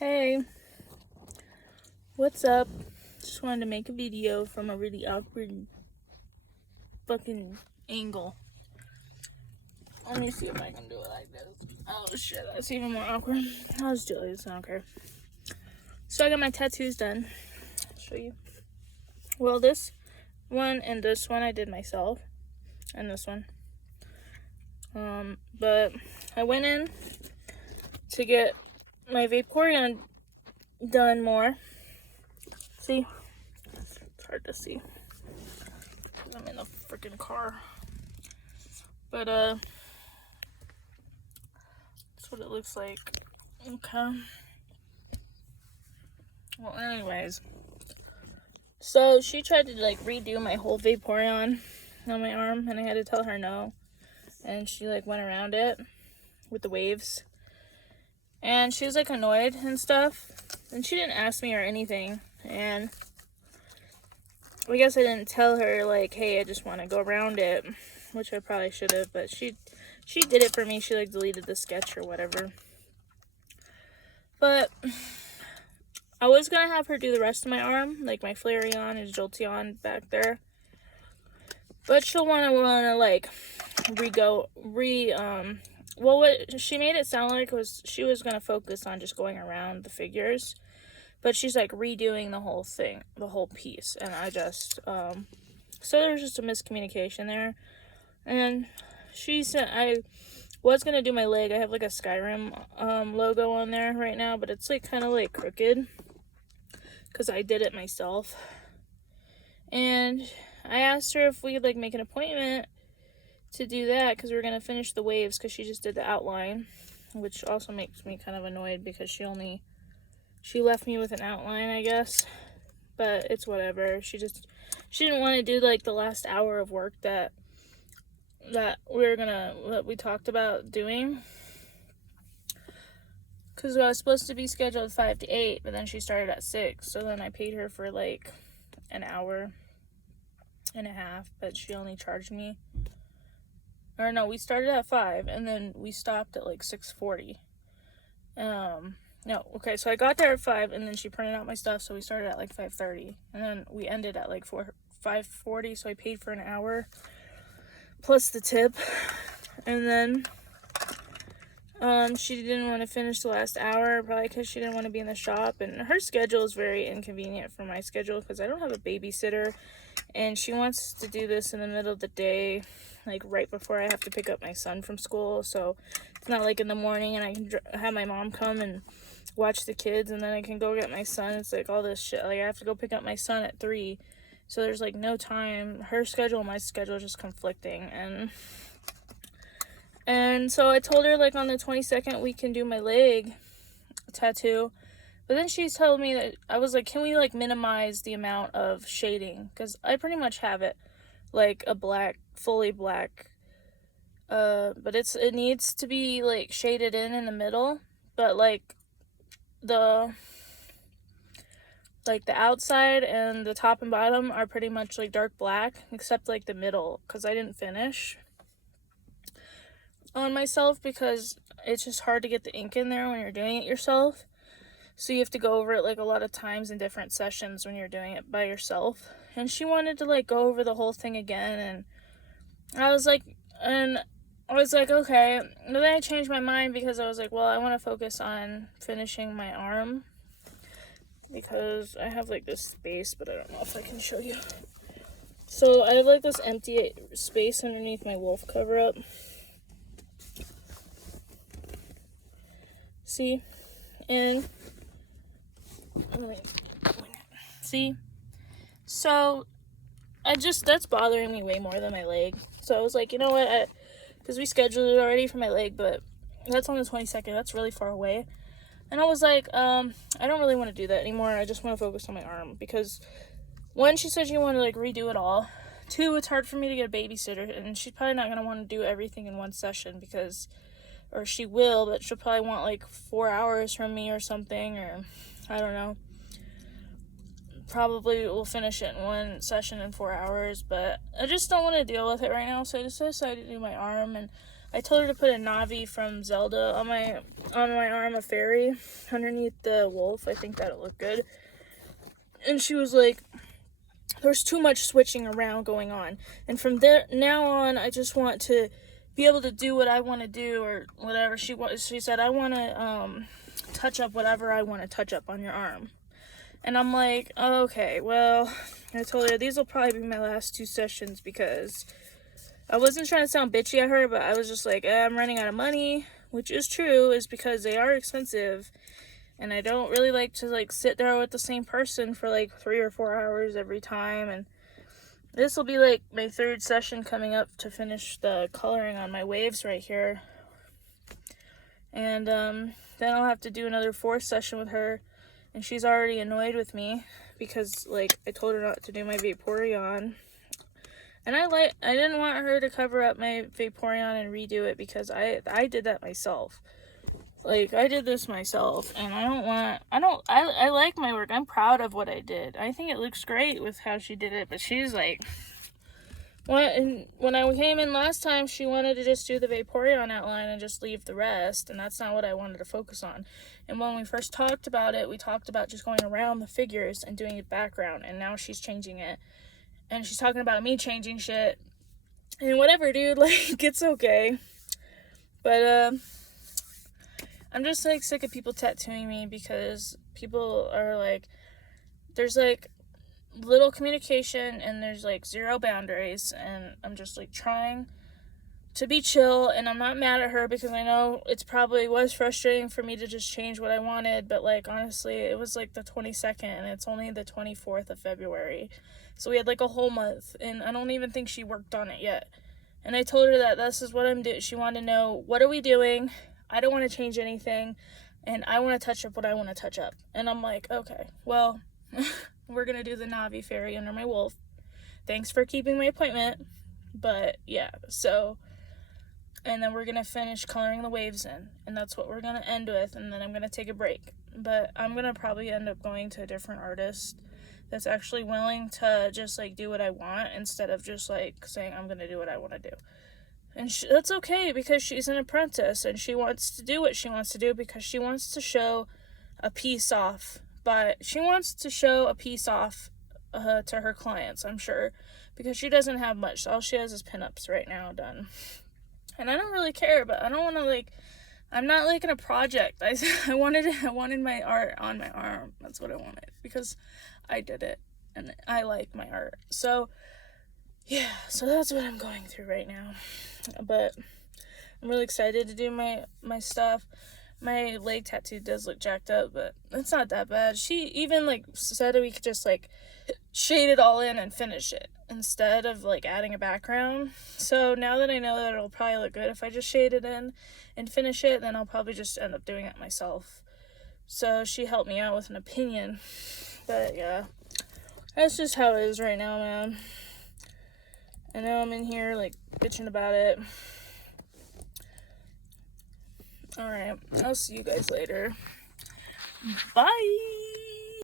Hey, what's up? Just wanted to make a video from a really awkward fucking angle. Let me see if I can do it like this. Oh shit, that's even more awkward. I'll just do it like this, I don't care. So I got my tattoos done. I'll show you. Well, this one and this one I did myself. And this one. But I went in to get my Vaporeon done more. See? It's hard to see. I'm in a freaking car. But, that's what it looks like. Okay. Well, anyways. So, she tried to, redo my whole Vaporeon on my arm, and I had to tell her no. And she, went around it with the waves. And she was, annoyed and stuff. And she didn't ask me or anything. And I guess I didn't tell her, hey, I just want to go around it. Which I probably should have. But she did it for me. She, deleted the sketch or whatever. But I was going to have her do the rest of my arm. Like, my Flareon and Jolteon back there. But she'll want to, well, what she made it sound like was she was going to focus on just going around the figures. But she's, redoing the whole thing, the whole piece. And I just, so there was just a miscommunication there. And she said, I was going to do my leg. I have, a Skyrim, logo on there right now. But it's, kind of, crooked. Because I did it myself. And I asked her if we could, make an appointment to do that. Because we were going to finish the waves. Because she just did the outline. Which also makes me kind of annoyed. Because she left me with an outline, I guess. But it's whatever. She didn't want to do, the last hour of work that we talked about doing. Because I was supposed to be scheduled 5 to 8, but then she started at 6. So then I paid her for, an hour and a half, but she only charged me. Or no, we started at 5, and then we stopped at, 6:40. No, okay, so I got there at 5, and then she printed out my stuff, so we started at, 5:30. And then we ended at, 5:40, so I paid for an hour, plus the tip. And then, she didn't want to finish the last hour, probably because she didn't want to be in the shop. And her schedule is very inconvenient for my schedule, because I don't have a babysitter. And she wants to do this in the middle of the day, right before I have to pick up my son from school. So it's not in the morning and I can have my mom come and watch the kids, and then I can go get my son. It's all this shit. I have to go pick up my son at 3. So there's no time. Her schedule and my schedule are just conflicting. And so I told her on the 22nd we can do my leg tattoo. But then she told me that, I was can we minimize the amount of shading? Because I pretty much have it a black, fully black. But it needs to be shaded in the middle. But the outside and the top and bottom are pretty much dark black, except the middle, because I didn't finish on myself because it's just hard to get the ink in there when you're doing it yourself. So you have to go over it a lot of times in different sessions when you're doing it by yourself. And she wanted to go over the whole thing again, and I was okay. And then I changed my mind because I was well, I want to focus on finishing my arm, because I have this space, but I don't know if I can show you. So I have this empty space underneath my wolf cover up. See? And see? So that's bothering me way more than my leg. So I was you know what? Because we scheduled it already for my leg, but that's on the 22nd. That's really far away. And I was I don't really want to do that anymore. I just want to focus on my arm. Because, 1, she said she wanted to redo it all. 2, it's hard for me to get a babysitter. And she's probably not going to want to do everything in one session because, or she will, but she'll probably want 4 hours from me or something. Or, I don't know. Probably will finish it in one session in 4 hours. But I just don't want to deal with it right now. So I just decided to do my arm. And I told her to put a Navi from Zelda on my arm, a fairy, underneath the wolf. I think that'll look good. And she was like, there's too much switching around going on. And from there now on, I just want to be able to do what I want to do, or whatever. She said, I want to touch up whatever I want to touch up on your arm. And I'm like, okay, well, I told her these will probably be my last 2 sessions, because I wasn't trying to sound bitchy at her, but I was just like, I'm running out of money, which is true, is because they are expensive. And I don't really like to, like, sit there with the same person for, like, 3 or 4 hours every time. And this will be, like, my 3rd session coming up to finish the coloring on my waves right here. And then I'll have to do another 4th session with her. And she's already annoyed with me because, like, I told her not to do my Vaporeon. And I didn't want her to cover up my Vaporeon and redo it, because I did that myself. Like, I did this myself, and I like my work. I'm proud of what I did. I think it looks great with how she did it, but she's like, when I came in last time, she wanted to just do the Vaporeon outline and just leave the rest, and that's not what I wanted to focus on. And when we first talked about it, we talked about just going around the figures and doing a background, and now she's changing it. And she's talking about me changing shit. And whatever, dude, like, it's okay. But, I'm just, like, sick of people tattooing me, because people are, like, there's, like, little communication, and there's, like, 0 boundaries, and I'm just, like, trying to be chill, and I'm not mad at her, because I know it's probably was frustrating for me to just change what I wanted, but, like, honestly, it was, like, the 22nd, and it's only the 24th of February, so we had, like, a whole month, and I don't even think she worked on it yet. And I told her that this is what I'm doing. She wanted to know, what are we doing? I don't want to change anything, and I want to touch up what I want to touch up. And I'm like, okay, well, we're going to do the Navi fairy under my wolf. Thanks for keeping my appointment. But, yeah, so, and then we're going to finish coloring the waves in, and that's what we're going to end with, and then I'm going to take a break. But I'm going to probably end up going to a different artist that's actually willing to just, like, do what I want, instead of just, like, saying I'm going to do what I want to do. And that's okay, because she's an apprentice, and she wants to do what she wants to do, because she wants to show a piece off. But she wants to show a piece off to her clients, I'm sure, because she doesn't have much. All she has is pinups right now done. And I don't really care, but I don't want to, like, I'm not liking a project. I wanted my art on my arm. That's what I wanted, because I did it, and I like my art. So, yeah, so that's what I'm going through right now. But I'm really excited to do my stuff. My leg tattoo does look jacked up, but it's not that bad. She even, like, said we could just, like, shade it all in and finish it, instead of, like, adding a background. So now that I know that it'll probably look good if I just shade it in and finish it, then I'll probably just end up doing it myself. So she helped me out with an opinion. But, yeah, that's just how it is right now, man. I know I'm in here, like, bitching about it. Alright, I'll see you guys later. Bye!